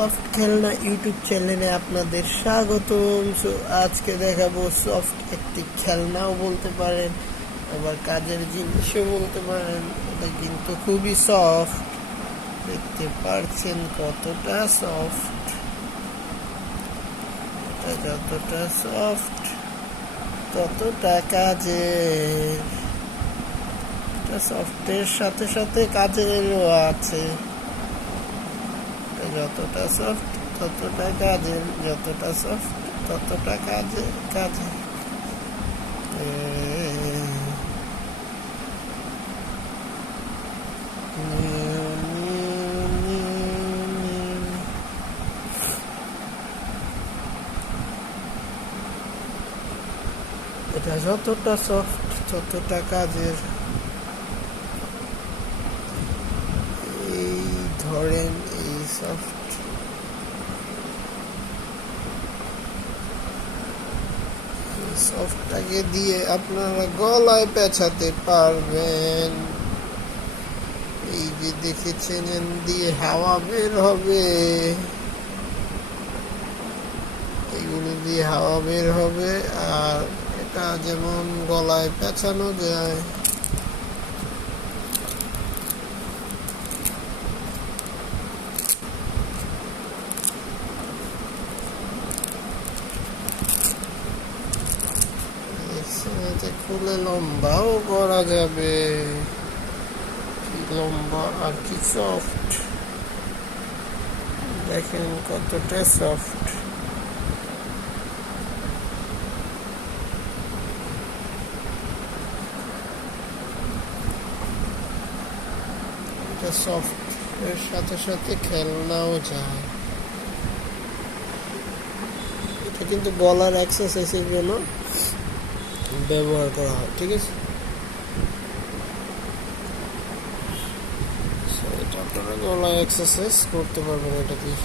Soft খেলনা YouTube চ্যানেলে আপনাদের স্বাগতম। সো আজকে দেখাবো সফট একটি খেলনাও বলতে পারেন, আবার কাজের জিনিসও বলতে পারেন। এটা কিন্তু খুবই সফট, দেখতে পারছেন কতটা সফট। এটা যতটা সফট ততটা কাজের। এটা সফটের সাথে সাথে কাজেরও আছে। যতটা সফট ততটা কাজের, যতটা সফট ততটা কাজে। এটা যতটা সফট ততটা কাজের। এই ধরেন এই সফটটাকে দিয়ে আপনারা গলায় পেঁচাতে পারবেন। এই যে দেখেছেন, দিয়ে হাওয়া বের হবে, এগুলো দিয়ে হাওয়া বের হবে। আর এটা যেমন গলায় পেঁচানো যায়, খুলে লম্বাও করা যাবে। লম্বা আর কি সফট, দেখেন কতটা সফট। এটা সফট এর সাথে সাথে খেলনাও যায়। এটা কিন্তু গলার এক্সারসাইজের জন্য ব্যবহার করা হয়, ঠিক আছে? এটা আপনারা গলায় এক্সারসাইজ করতে পারবেন এটা দিয়ে।